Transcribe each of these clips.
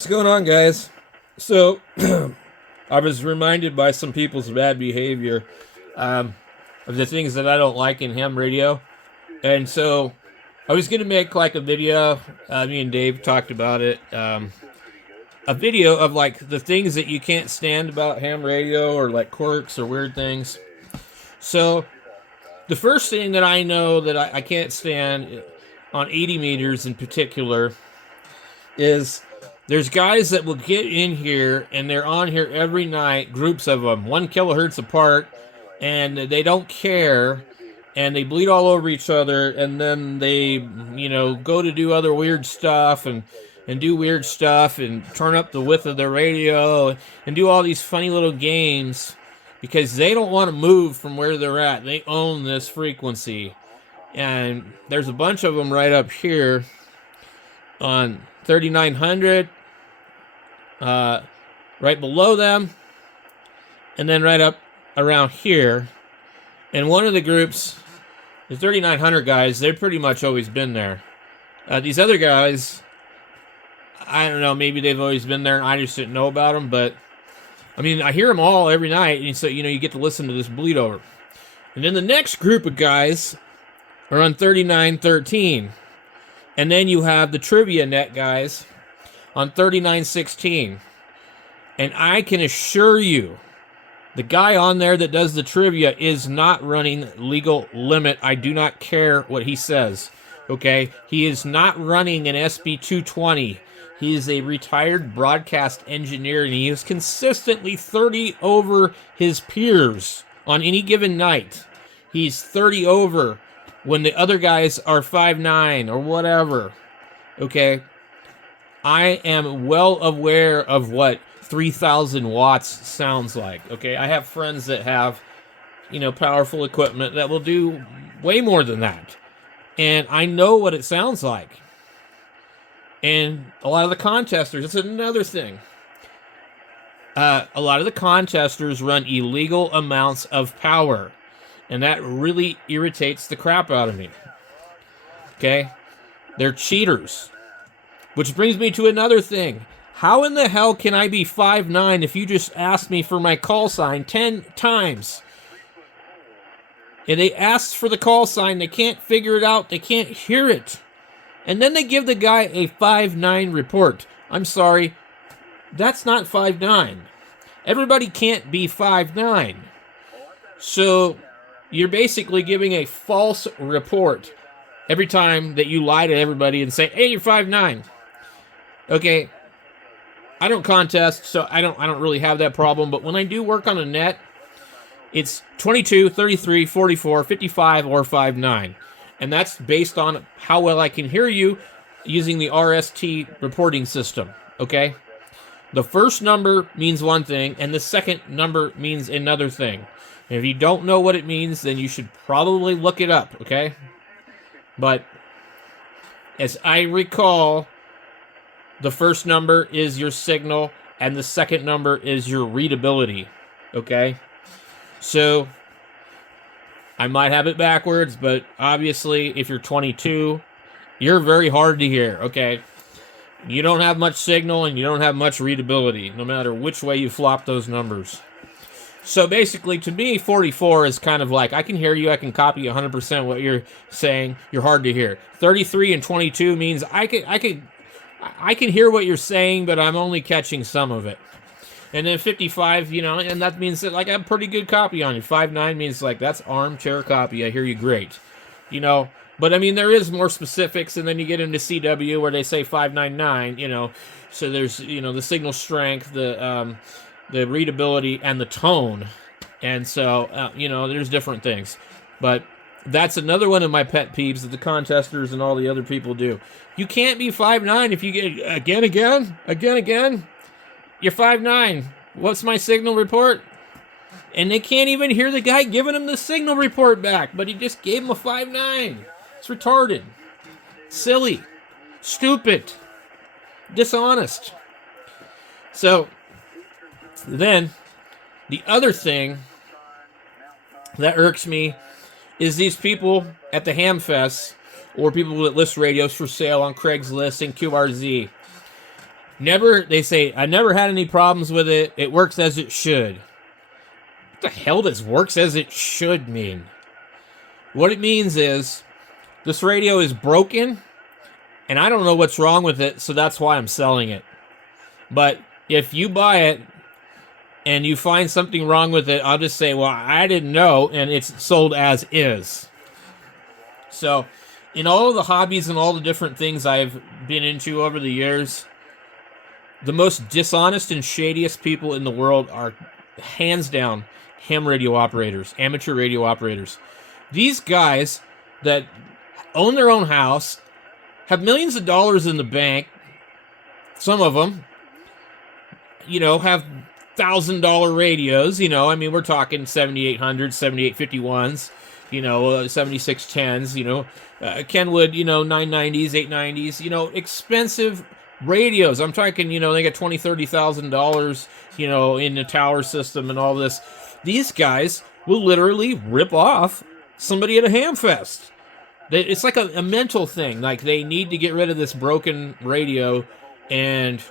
What's going on, guys? So, I was reminded by some people's bad behavior um, of the things that I don't like in ham radio. And so, I was going to make like a video. Me and Dave talked about it. A video of like the things that you can't stand about ham radio or like quirks or weird things. So, the first thing that I know that I can't stand on 80 meters in particular is there's guys that will get in here and they're on here every night, groups of them, 1 kilohertz apart, and they don't care, and they bleed all over each other, and then they, go to do other weird stuff and do weird stuff and turn up the width of their radio and do all these funny little games because they don't want to move from where they're at. They own this frequency. And there's a bunch of them right up here on 3900, right below them, and then right up around here. And one of the groups, the 3900 guys, they've pretty much always been there. These other guys, I don't know, maybe they've always been there and I just didn't know about them, but I mean, I hear them all every night, and so, you get to listen to this bleed over. And then the next group of guys are on 3913. And then you have the Trivia Net guys on 3916. And I can assure you, the guy on there that does the trivia is not running legal limit. I do not care what he says. Okay? He is not running an SB 220. He is a retired broadcast engineer, and he is consistently 30 over his peers on any given night. He's 30 over when the other guys are 5'9" or whatever. Okay? I am well aware of what 3,000 watts sounds like. Okay? I have friends that have, powerful equipment that will do way more than that. And I know what it sounds like. And a lot of the contesters, it's another thing. A lot of the contesters run illegal amounts of power. And that really irritates the crap out of me. Okay? They're cheaters. Which brings me to another thing. How in the hell can I be 5'9" if you just asked me for my call sign 10 times? And they asked for the call sign, they can't figure it out, they can't hear it. And then they give the guy a 5'9" report. I'm sorry, that's not 5'9". Everybody can't be 5'9". So you're basically giving a false report every time that you lie to everybody and say, hey, you're 5'9". Okay, I don't contest, so I don't really have that problem, but when I do work on a net, it's 22, 33, 44, 55, or 5'9". And that's based on how well I can hear you using the RST reporting system, okay? The first number means one thing, and the second number means another thing. And if you don't know what it means, then you should probably look it up, okay? But as I recall, the first number is your signal, and the second number is your readability, okay? So I might have it backwards, but obviously if you're 22, you're very hard to hear, okay? You don't have much signal and you don't have much readability, no matter which way you flop those numbers. So basically, to me, 44 is kind of like, I can hear you, I can copy 100% what you're saying, you're hard to hear. 33 and 22 means I can hear what you're saying, but I'm only catching some of it. And then 55, and that means that, like, I have a pretty good copy on you. 5'9" means, like, that's armchair copy. I hear you great. But, I mean, there is more specifics, and then you get into CW where they say 599, so there's, the signal strength, the readability, and the tone. And so, there's different things. But that's another one of my pet peeves that the contesters and all the other people do. You can't be 5'9" if you get, again. You're 5'9". What's my signal report? And they can't even hear the guy giving him the signal report back, but he just gave him a 5'9". It's retarded. Silly. Stupid. Dishonest. So, then, the other thing that irks me is these people at the ham fests, or people that list radios for sale on Craigslist and QRZ. They say, I never had any problems with it. It works as it should. What the hell does works as it should mean? What it means is this radio is broken and I don't know what's wrong with it, so that's why I'm selling it. But if you buy it and you find something wrong with it, I'll just say, well, I didn't know, and it's sold as is. So, in all of the hobbies and all the different things I've been into over the years, the most dishonest and shadiest people in the world are, hands down, ham radio operators, amateur radio operators. These guys that own their own house, have millions of dollars in the bank, some of them, have $1,000 radios, I mean, we're talking 7800s, 7851s, 7610s, Kenwood, 990s, 890s, expensive radios. I'm talking, they got $20,000, $30,000, in the tower system and all this. These guys will literally rip off somebody at a ham fest. It's like a mental thing. Like, they need to get rid of this broken radio, and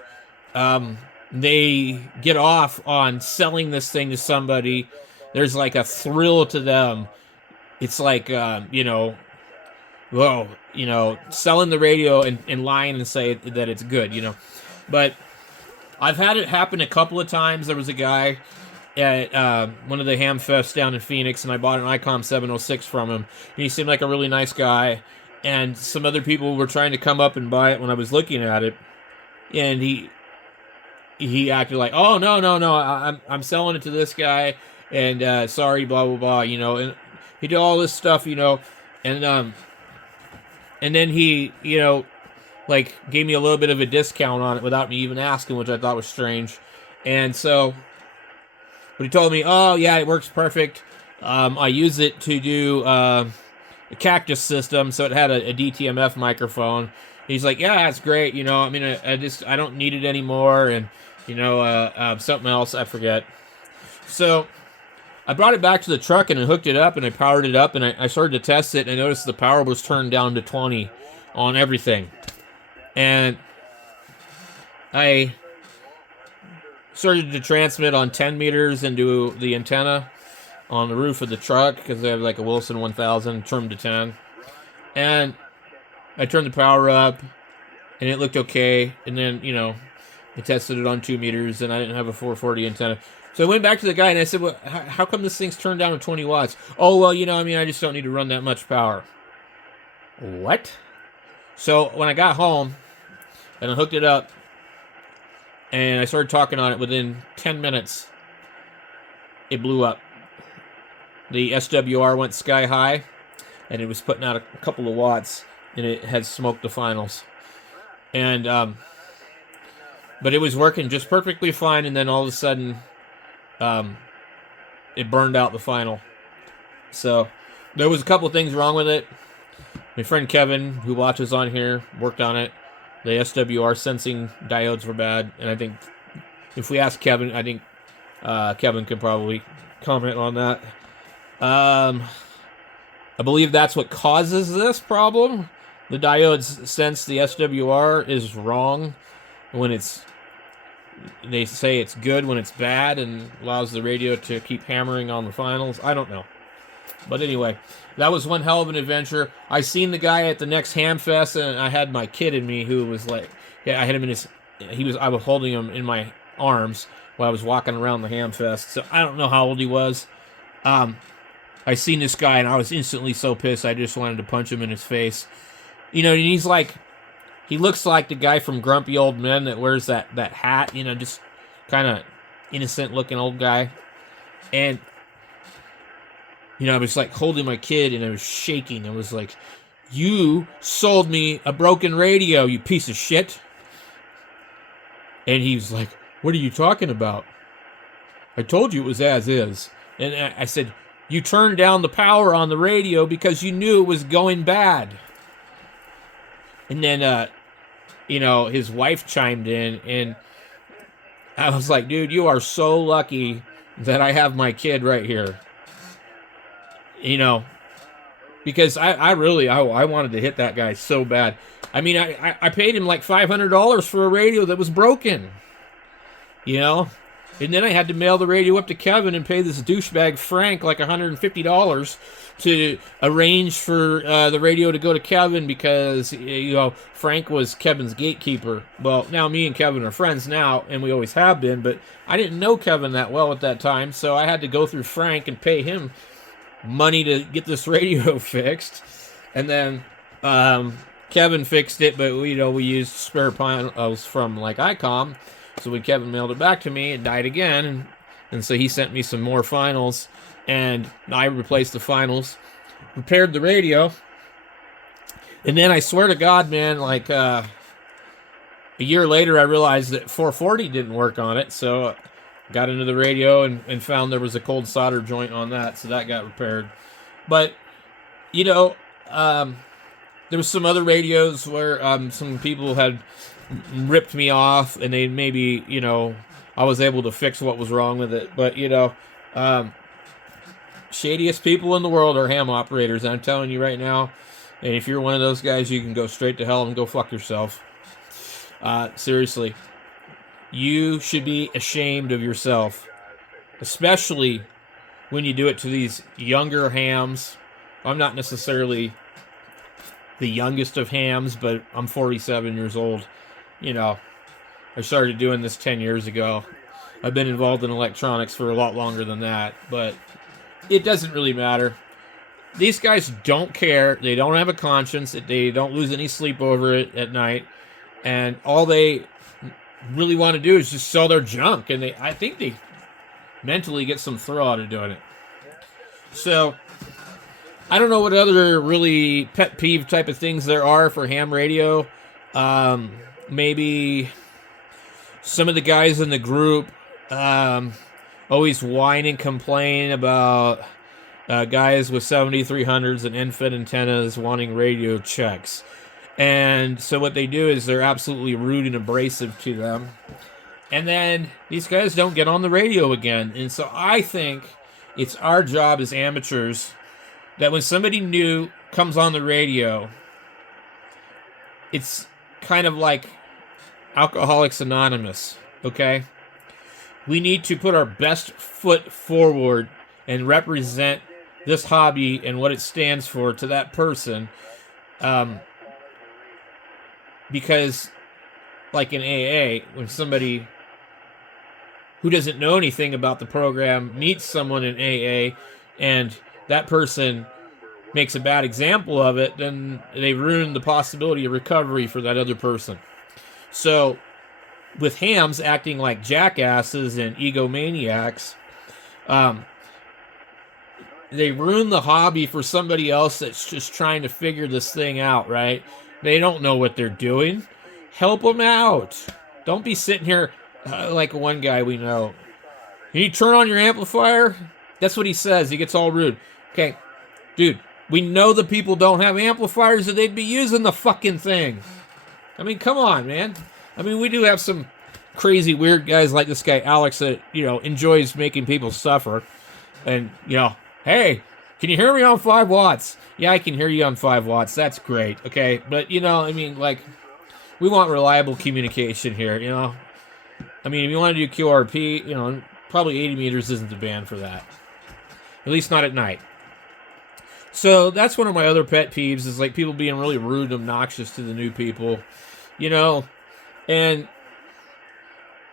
they get off on selling this thing to somebody. There's like a thrill to them. It's like, selling the radio and lying and say that it's good, But I've had it happen a couple of times. There was a guy at one of the ham fests down in Phoenix, and I bought an ICOM 706 from him. And he seemed like a really nice guy, and some other people were trying to come up and buy it when I was looking at it, and he acted like, oh, no, I'm selling it to this guy, and sorry, blah, blah, blah, and he did all this stuff, and then he, gave me a little bit of a discount on it without me even asking, which I thought was strange. And so, but he told me, oh, yeah, it works perfect. I use it to do a cactus system, so it had a DTMF microphone. He's like, yeah, that's great, I mean, I don't need it anymore, and, something else, I forget. So I brought it back to the truck, and I hooked it up, and I powered it up, and I started to test it, and I noticed the power was turned down to 20 on everything. And I started to transmit on 10 meters into the antenna on the roof of the truck, because they have like a Wilson 1000 trimmed to 10. And I turned the power up, and it looked okay. And then, I tested it on 2 meters, and I didn't have a 440 antenna. So I went back to the guy, and I said, well, how come this thing's turned down to 20 watts? Oh, well, I just don't need to run that much power. What? So when I got home, and I hooked it up, and I started talking on it, within 10 minutes, it blew up. The SWR went sky high, and it was putting out a couple of watts, and it had smoked the finals. And, but it was working just perfectly fine, and then all of a sudden, it burned out the final. So, there was a couple of things wrong with it. My friend Kevin, who watches on here, worked on it. The SWR sensing diodes were bad, and I think if we ask Kevin, I think Kevin can probably comment on that. I believe that's what causes this problem. The diodes sense the SWR is wrong when they say it's good when it's bad, and allows the radio to keep hammering on the finals. I don't know. But anyway, that was one hell of an adventure. I seen the guy at the next ham fest, and I had my kid in me who was like, I had him in I was holding him in my arms while I was walking around the ham fest. So I don't know how old he was. I seen this guy, and I was instantly so pissed, I just wanted to punch him in his face. And he's like, he looks like the guy from Grumpy Old Men that wears that hat, just kind of innocent-looking old guy. And I was like holding my kid, and I was shaking. I was like, you sold me a broken radio, you piece of shit. And he was like, what are you talking about? I told you it was as is. And I said, you turned down the power on the radio because you knew it was going bad. And then, his wife chimed in, and I was like, dude, you are so lucky that I have my kid right here. because I really I wanted to hit that guy so bad. I mean, I paid him like $500 for a radio that was broken, you know, and then I had to mail the radio up to Kevin and pay this douchebag Frank like $150 to arrange for the radio to go to Kevin because, you know, Frank was Kevin's gatekeeper. Well, now me and Kevin are friends now, and we always have been, but I didn't know Kevin that well at that time, so I had to go through Frank and pay him money to get this radio fixed. And then Kevin fixed it, but we used spare panels from like ICOM. So when Kevin mailed it back to me, it died again, and so he sent me some more finals, and I replaced the finals, repaired the radio, and then I swear to God, man, like a year later, I realized that 440 didn't work on it, so got into the radio and found there was a cold solder joint on that, so that got repaired. But, you know, there was some other radios where some people had ripped me off, and they maybe, you know, I was able to fix what was wrong with it. But, you know, shadiest people in the world are ham operators, I'm telling you right now. And if you're one of those guys, you can go straight to hell and go fuck yourself. Seriously. You should be ashamed of yourself, especially when you do it to these younger hams. I'm not necessarily the youngest of hams, but I'm 47 years old. You know, I started doing this 10 years ago. I've been involved in electronics for a lot longer than that, but it doesn't really matter. These guys don't care. They don't have a conscience. They don't lose any sleep over it at night. And all they really want to do is just sell their junk. And I think they mentally get some thrill out of doing it. So I don't know what other really pet peeve type of things there are for ham radio. Maybe some of the guys in the group always whine and complain about guys with 7300s and infant antennas wanting radio checks. And so what they do is they're absolutely rude and abrasive to them. And then these guys don't get on the radio again. And so I think it's our job as amateurs that when somebody new comes on the radio, it's kind of like Alcoholics Anonymous, okay? We need to put our best foot forward and represent this hobby and what it stands for to that person. Because, like in AA, when somebody who doesn't know anything about the program meets someone in AA and that person makes a bad example of it, then they ruin the possibility of recovery for that other person. So, with hams acting like jackasses and egomaniacs, they ruin the hobby for somebody else that's just trying to figure this thing out, right? They don't know what they're doing. Help them out. Don't be sitting here like one guy we know. Can you turn on your amplifier? That's what he says. He gets all rude. Okay, dude, we know the people don't have amplifiers, or they'd be using the fucking thing. I mean, come on, man. I mean, we do have some crazy, weird guys like this guy, Alex, that, you know, enjoys making people suffer. And, you know, hey, can you hear me on 5 watts? Yeah, I can hear you on 5 watts. That's great, okay? But, you know, I mean, like, we want reliable communication here, you know? I mean, if you want to do QRP, you know, probably 80 meters isn't the band for that. At least not at night. So that's one of my other pet peeves, is like people being really rude and obnoxious to the new people, you know? And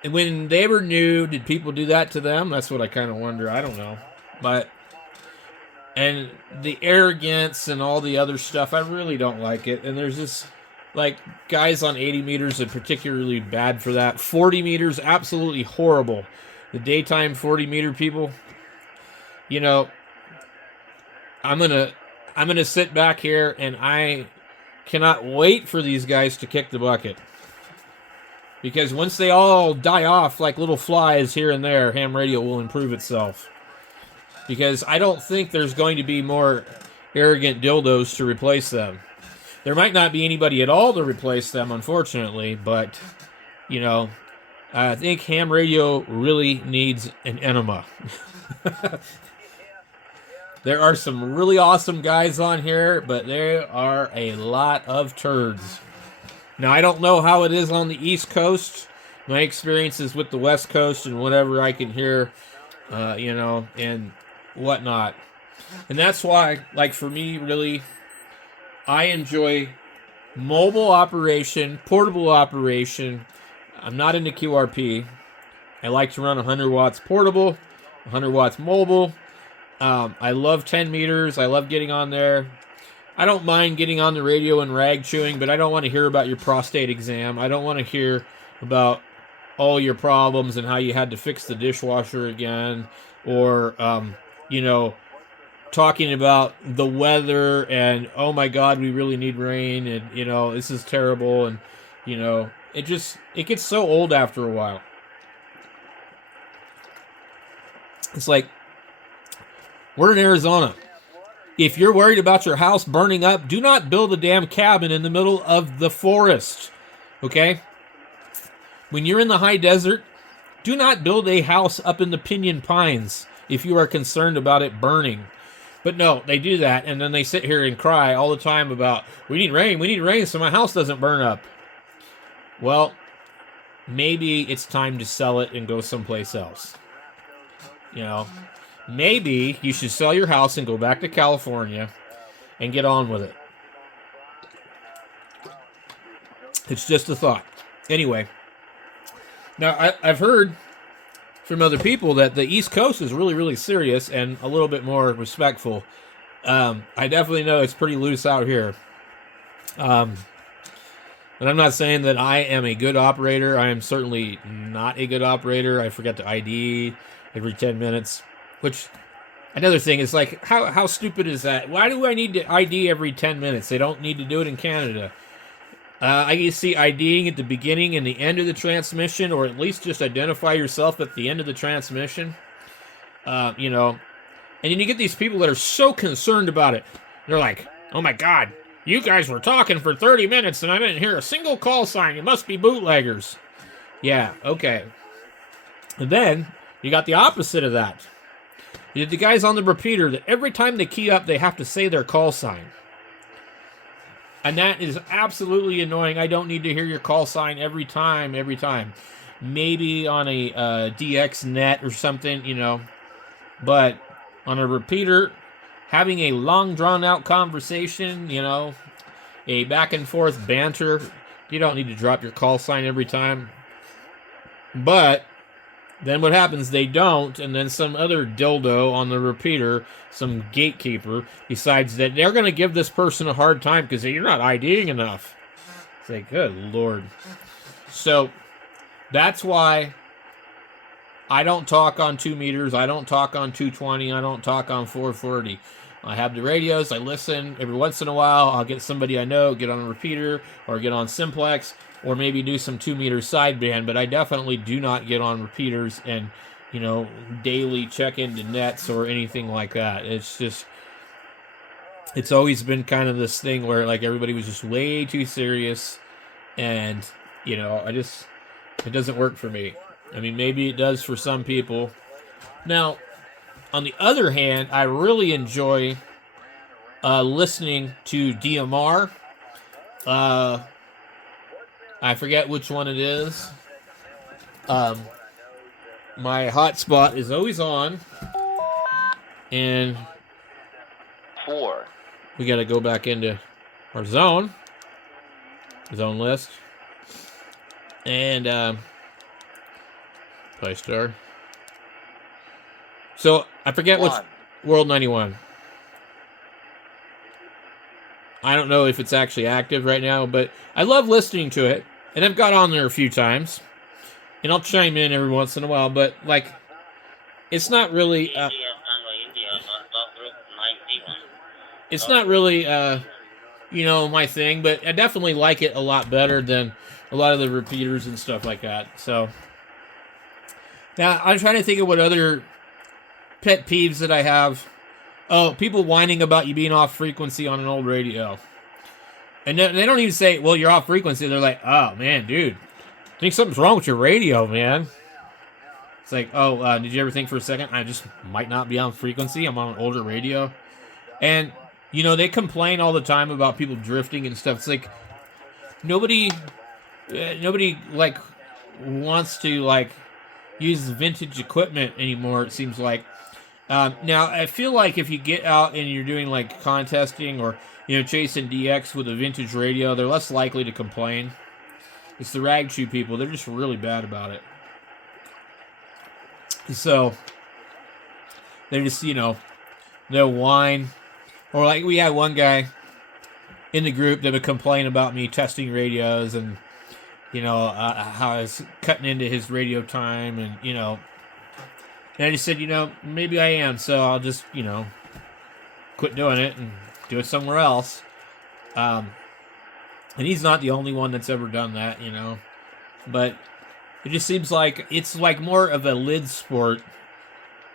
when they were new, did people do that to them? That's what I kind of wonder. I don't know. But, and the arrogance and all the other stuff, I really don't like it. And there's this, like, guys on 80 meters are particularly bad for that. 40 meters, absolutely horrible. The daytime 40 meter people, you know, I'm gonna sit back here and I cannot wait for these guys to kick the bucket. Because once they all die off like little flies here and there, ham radio will improve itself. Because I don't think there's going to be more arrogant dildos to replace them. There might not be anybody at all to replace them, unfortunately, but, you know, I think ham radio really needs an enema. There are some really awesome guys on here, but there are a lot of turds. Now, I don't know how it is on the East Coast. My experience is with the West Coast and whatever I can hear, and whatnot. And that's why, like, for me, really, I enjoy mobile operation, portable operation. I'm not into QRP. I like to run 100 watts portable, 100 watts mobile. I love 10 meters. I love getting on there. I don't mind getting on the radio and rag chewing, but I don't want to hear about your prostate exam. I don't want to hear about all your problems and how you had to fix the dishwasher again, or, talking about the weather and, oh my God, we really need rain, and, this is terrible, and, it gets so old after a while. It's like, we're in Arizona. If you're worried about your house burning up, do not build a damn cabin in the middle of the forest, okay? When you're in the high desert, do not build a house up in the pinyon pines if you are concerned about it burning. But no, they do that, and then they sit here and cry all the time about, we need rain so my house doesn't burn up. Well, maybe it's time to sell it and go someplace else. Maybe you should sell your house and go back to California and get on with it. It's just a thought. Anyway, now I've heard from other people that the East Coast is really, really serious and a little bit more respectful. I definitely know it's pretty loose out here. And I'm not saying that I am a good operator. I am certainly not a good operator. I forget to ID every 10 minutes. Which, another thing is like, how stupid is that? Why do I need to ID every 10 minutes? They don't need to do it in Canada. I used to see IDing at the beginning and the end of the transmission, or at least just identify yourself at the end of the transmission. And then you get these people that are so concerned about it. They're like, oh my God, you guys were talking for 30 minutes and I didn't hear a single call sign. You must be bootleggers. Yeah, okay. And then you got the opposite of that. The guys on the repeater that every time they key up, they have to say their call sign. And that is absolutely annoying. I don't need to hear your call sign every time. Maybe on a DX net or something, But on a repeater, having a long, drawn-out conversation, a back-and-forth banter, you don't need to drop your call sign every time. But then what happens, they don't, and then some other dildo on the repeater, some gatekeeper, decides that they're going to give this person a hard time because you're not IDing enough. It's like, good Lord. So, that's why I don't talk on 2 meters, I don't talk on 220, I don't talk on 440. I have the radios, I listen. Every once in a while, I'll get somebody I know, get on a repeater, or get on simplex, or maybe do some 2 meter sideband, but I definitely do not get on repeaters and, daily check into nets or anything like that. It's just, it's always been kind of this thing where, like, everybody was just way too serious, and, it doesn't work for me. I mean, maybe it does for some people. Now, on the other hand, I really enjoy listening to DMR. I forget which one it is. My hotspot is always on. And 4. We got to go back into our zone list. And play star. So, I forget which World 91. I don't know if it's actually active right now, but I love listening to it. And I've got on there a few times. And I'll chime in every once in a while, but, like, it's not really... it's not really, my thing, but I definitely like it a lot better than a lot of the repeaters and stuff like that. So, now, I'm trying to think of what other pet peeves that I have. Oh, people whining about you being off frequency on an old radio. And they don't even say, well, you're off frequency. They're like, oh, man, dude, I think something's wrong with your radio, man. It's like, oh, did you ever think for a second I just might not be on frequency? I'm on an older radio. And, they complain all the time about people drifting and stuff. It's like, nobody, like, wants to, like, use vintage equipment anymore, it seems like. Now, I feel like if you get out and you're doing, like, contesting or, chasing DX with a vintage radio, they're less likely to complain. It's the rag chew people. They're just really bad about it. So, they just, they'll whine. Or, like, we had one guy in the group that would complain about me testing radios and, how I was cutting into his radio time and, and I just said, maybe I am, so I'll just, quit doing it and do it somewhere else. And he's not the only one that's ever done that, But it just seems like it's like more of a lid sport,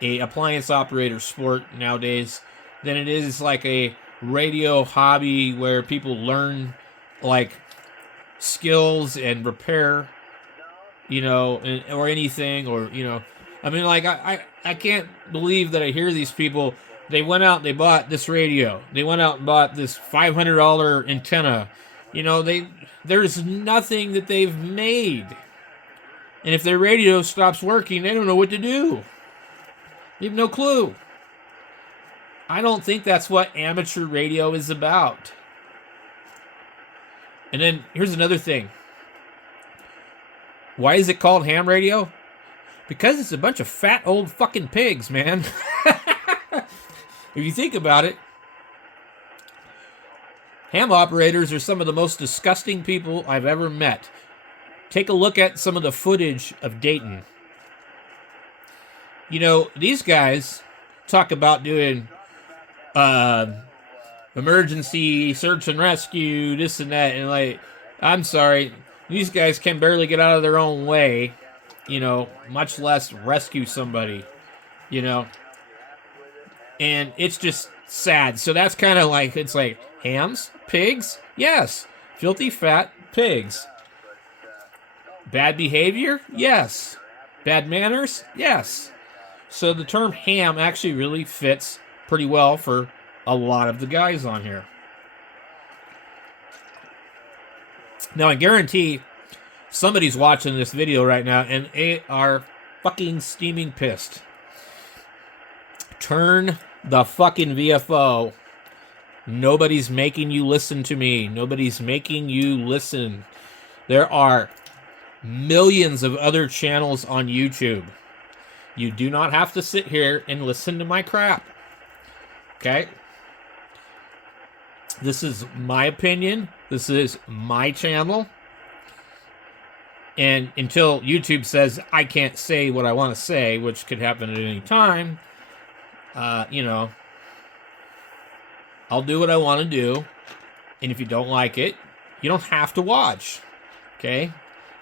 a appliance operator sport nowadays, than it is like a radio hobby where people learn, like, skills and repair, or anything, or, I mean, like, I can't believe that I hear these people. They went out, they bought this radio. They went out and bought this $500 antenna. There's nothing that they've made. And if their radio stops working, they don't know what to do. They have no clue. I don't think that's what amateur radio is about. And then here's another thing. Why is it called ham radio? Because it's a bunch of fat old fucking pigs, man. If you think about it, ham operators are some of the most disgusting people I've ever met. Take a look at some of the footage of Dayton. These guys talk about doing emergency search and rescue, this and that, and, like, I'm sorry, these guys can barely get out of their own way, much less rescue somebody, and it's just sad. So that's kind of like, it's like, hams? Pigs? Yes. Filthy fat pigs. Bad behavior? Yes. Bad manners? Yes. So the term ham actually really fits pretty well for a lot of the guys on here. Now, I guarantee somebody's watching this video right now and they are fucking steaming pissed. Turn the fucking VFO. Nobody's making you listen to me. Nobody's making you listen. There are millions of other channels on YouTube. You do not have to sit here and listen to my crap. Okay? This is my opinion. This is my channel. And until YouTube says I can't say what I want to say, which could happen at any time, I'll do what I want to do. And if you don't like it, you don't have to watch. Okay?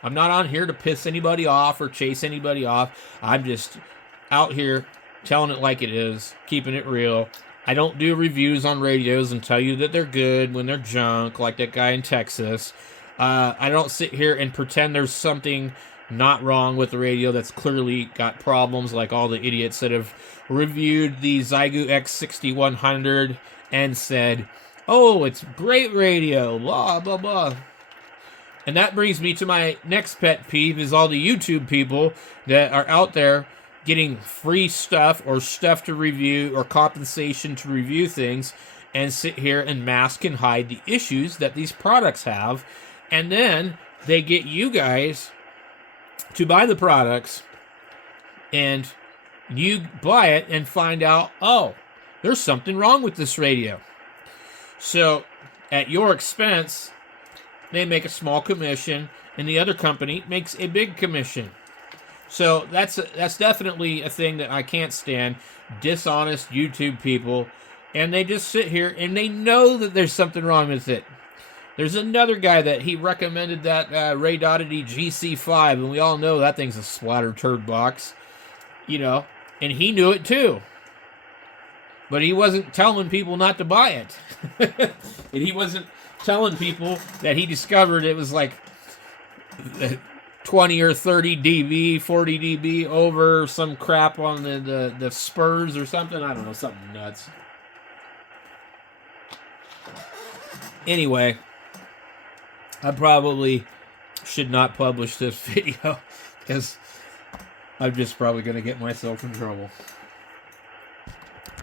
I'm not on here to piss anybody off or chase anybody off. I'm just out here telling it like it is, keeping it real. I don't do reviews on radios and tell you that they're good when they're junk, like that guy in Texas. I don't sit here and pretend there's something not wrong with the radio that's clearly got problems, like all the idiots that have reviewed the Zygu X6100 and said, oh, it's great radio, blah, blah, blah. And that brings me to my next pet peeve, is all the YouTube people that are out there getting free stuff or stuff to review or compensation to review things and sit here and mask and hide the issues that these products have. And then they get you guys to buy the products and you buy it and find out, oh, there's something wrong with this radio. So at your expense, they make a small commission and the other company makes a big commission. So that's definitely a thing that I can't stand. Dishonest YouTube people. And they just sit here and they know that there's something wrong with it. There's another guy that he recommended that Ray Doherty GC5, and we all know that thing's a splatter turd box, and he knew it too. But he wasn't telling people not to buy it. And he wasn't telling people that he discovered it was like 20 or 30 dB, 40 dB over some crap on the spurs or something. I don't know, something nuts. Anyway, I probably should not publish this video because I'm just probably going to get myself in trouble.